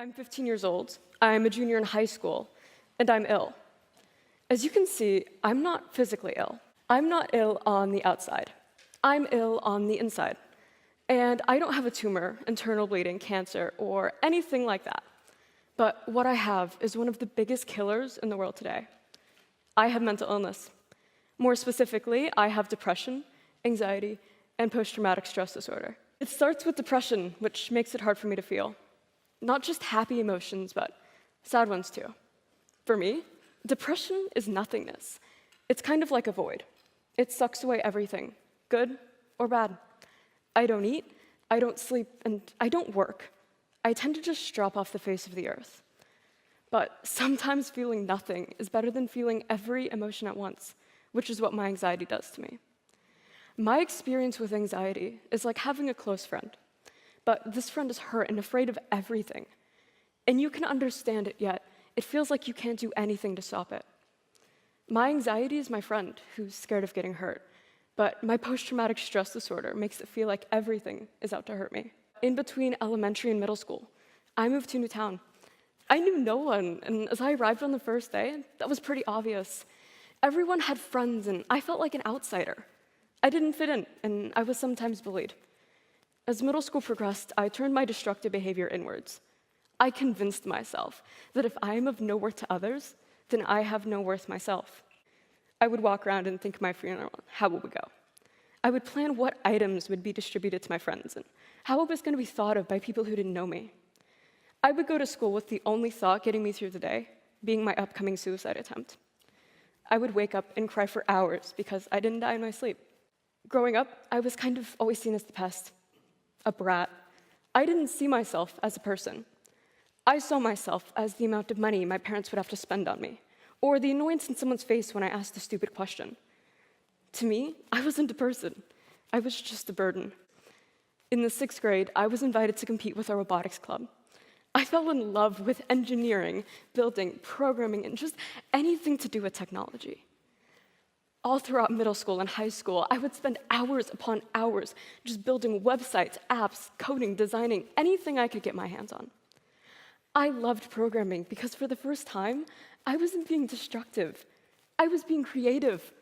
I'm 15 years old, I'm a junior in high school, and I'm ill. As you can see, I'm not physically ill. I'm not ill on the outside. I'm ill on the inside. And I don't have a tumor, internal bleeding, cancer, or anything like that. But what I have is one of the biggest killers in the world today. I have mental illness. More specifically, I have depression, anxiety, and post-traumatic stress disorder. It starts with depression, which makes it hard for me to feel. Not just happy emotions, but sad ones too. For me, depression is nothingness. It's kind of like a void. It sucks away everything, good or bad. I don't eat, I don't sleep, and I don't work. I tend to just drop off the face of the earth. But sometimes feeling nothing is better than feeling every emotion at once, which is what my anxiety does to me. My experience with anxiety is like having a close friend. But this friend is hurt and afraid of everything. And you can understand it, yet it feels like you can't do anything to stop it. My anxiety is my friend who's scared of getting hurt. But my post-traumatic stress disorder makes it feel like everything is out to hurt me. In between elementary and middle school, I moved to a new town. I knew no one, and as I arrived on the first day, that was pretty obvious. Everyone had friends, and I felt like an outsider. I didn't fit in, and I was sometimes bullied. As middle school progressed, I turned my destructive behavior inwards. I convinced myself that if I am of no worth to others, then I have no worth myself. I would walk around and think of my funeral, how it would go. I would plan what items would be distributed to my friends and how it was going to be thought of by people who didn't know me. I would go to school with the only thought getting me through the day being my upcoming suicide attempt. I would wake up and cry for hours because I didn't die in my sleep. Growing up, I was kind of always seen as the pest. A brat. I didn't see myself as a person. I saw myself as the amount of money my parents would have to spend on me, or the annoyance in someone's face when I asked a stupid question. To me, I wasn't a person. I was just a burden. In the 6th grade, I was invited to compete with our robotics club. I fell in love with engineering, building, programming, and just anything to do with technology. All throughout middle school and high school, I would spend hours upon hours just building websites, apps, coding, designing, anything I could get my hands on. I loved programming because for the first time, I wasn't being destructive. I was being creative.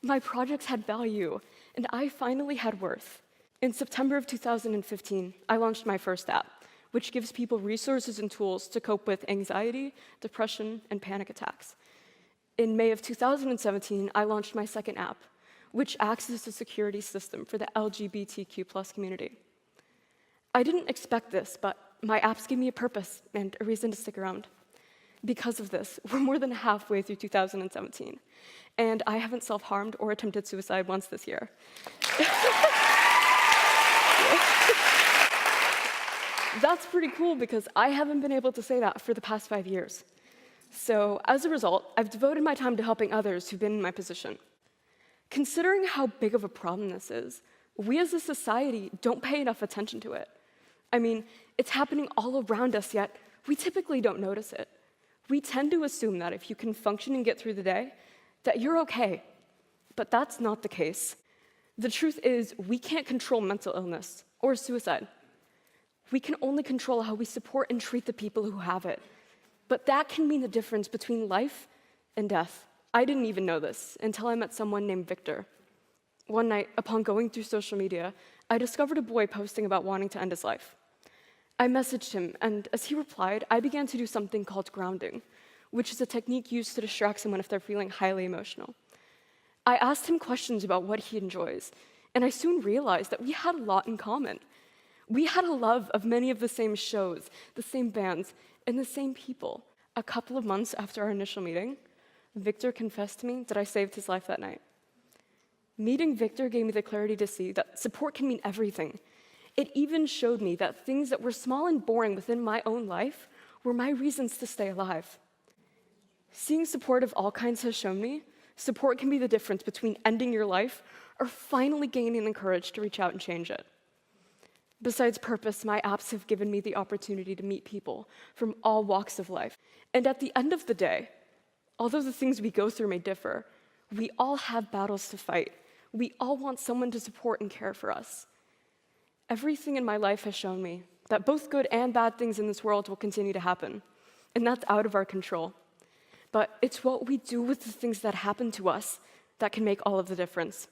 My projects had value, and I finally had worth. In September of 2015, I launched my first app, which gives people resources and tools to cope with anxiety, depression, and panic attacks. In May of 2017, I launched my second app, which acts as a security system for the LGBTQ+ community. I didn't expect this, but my apps gave me a purpose and a reason to stick around. Because of this, we're more than halfway through 2017, and I haven't self-harmed or attempted suicide once this year. That's pretty cool because I haven't been able to say that for the past 5 years. So as a result, I've devoted my time to helping others who've been in my position. Considering how big of a problem this is, we as a society don't pay enough attention to it. I mean, it's happening all around us, yet we typically don't notice it. We tend to assume that if you can function and get through the day, that you're okay. But that's not the case. The truth is, we can't control mental illness or suicide. We can only control how we support and treat the people who have it. But that can mean the difference between life and death. I didn't even know this until I met someone named Victor. One night, upon going through social media, I discovered a boy posting about wanting to end his life. I messaged him, and as he replied, I began to do something called grounding, which is a technique used to distract someone if they're feeling highly emotional. I asked him questions about what he enjoys, and I soon realized that we had a lot in common. We had a love of many of the same shows, the same bands, and the same people. A couple of months after our initial meeting, Victor confessed to me that I saved his life that night. Meeting Victor gave me the clarity to see that support can mean everything. It even showed me that things that were small and boring within my own life were my reasons to stay alive. Seeing support of all kinds has shown me support can be the difference between ending your life or finally gaining the courage to reach out and change it. Besides purpose, my apps have given me the opportunity to meet people from all walks of life. And at the end of the day, although the things we go through may differ, we all have battles to fight. We all want someone to support and care for us. Everything in my life has shown me that both good and bad things in this world will continue to happen. And that's out of our control. But it's what we do with the things that happen to us that can make all of the difference.